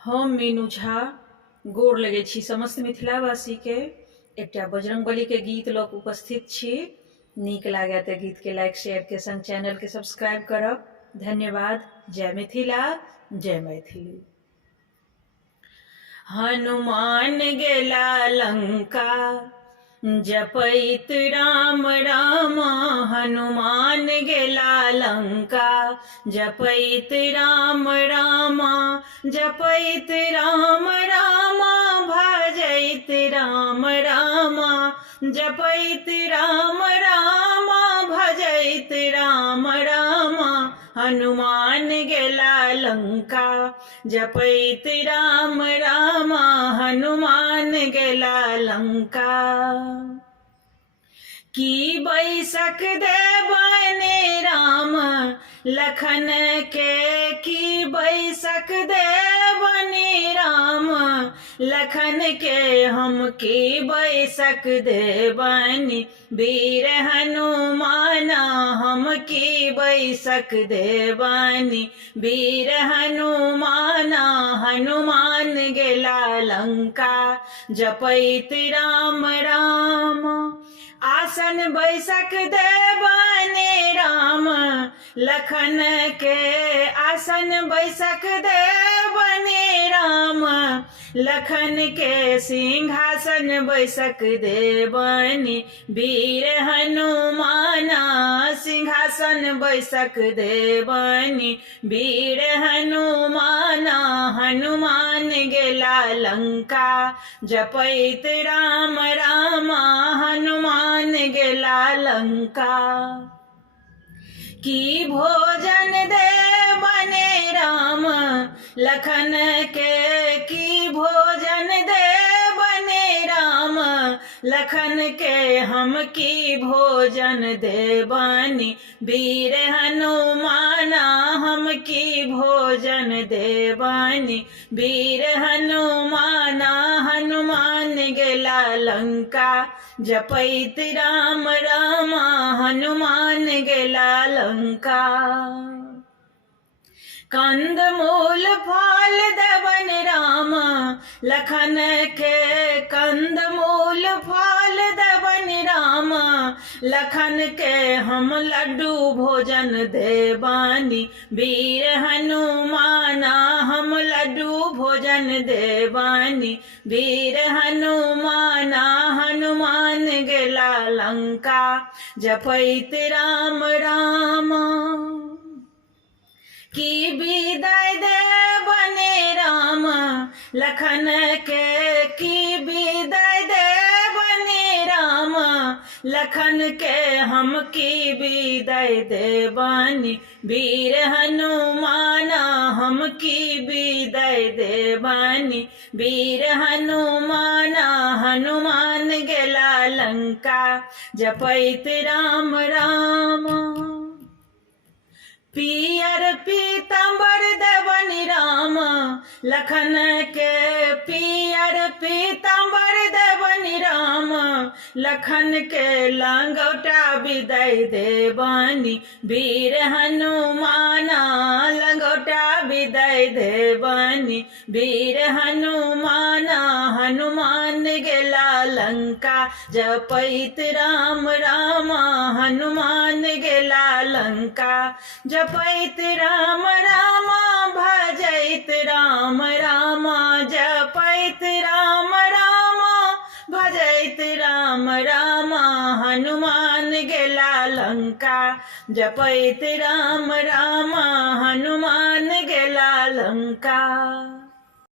हम मीनू झा गोर लगै छी समस्त मिथिलावासी के एकटा बजरंगबली के गीत लऽ कऽ उपस्थित छी। नीक लागै तऽ गीत के लाइक शेयर के संग चैनल के सब्सक्राइब करब। धन्यवाद। जय मिथिला, जय मैथिली। हनुमान गेला लंका जपैत राम राम, हनुमान गेला लंका जपैत राम राम, जपैत राम राम, भजैत राम राम, जपैत राम राम, भजैत राम राम। हनुमान गेला लंका जपैत राम राम, हनुमान गेला लंका। की बैसक देबने राम लखन के, की बैसक देबने राम लखन के, हम की बैसक देबनी वीर हनुमान, हम की बैसक देबनी वीर हनुमान। हनुमान गेला लंका जपैत राम राम, आसन बैसक देबने राम लखन के, आसन बैसक देबने राम लखन के, सिंहासन बैसक देबनी वीर हनुमान, सिंहासन बैसक देबनी वीर हनुमान। हनुमान गेला लंका जपैत राम राम, हनुमान गेला लंका। की भोजन देबने राम लखन के, की भोजन देबने राम लखन के, हम की भोजन देबनी वीर हनुमान, हम की भोजन देबनी वीर हनुमान। हनुमान गेला लंका जपैत राम राम, हनुमान गेला लंका। कंद मूल फल देबन राम लखन के, कंद मूल फल देबन राम लखन के, हम लड्डू भोजन देबनी वीर हनुमान, हम लड्डू भोजन देबनी वीर हनुमान। हनुमान गेला लंका जपैत राम राम, की विदाई देबने राम लखन के, की विदाई देबने राम लखन के, हम की विदाई देबनी वीर हनुमान, हम की विदाई देबनी वीर हनुमान। हनुमान गेला लंका जपैत राम राम, पियर पीताम्बर देबन राम लखन के, पियर पीताम्बर देबन राम लखन के, लंगोटा विदाई देबनी वीर हनुमान, लंगोटा विदाई देबनी वीर हनुमान। हनुमान गेला लंका जपैत राम राम, हनुमान गेला लंका जपैत राम राम, भजैत राम राम, जपैत राम राम, भजैत राम राम। हनुमान गेला लंका जपैत राम राम, हनुमान गेला लंका।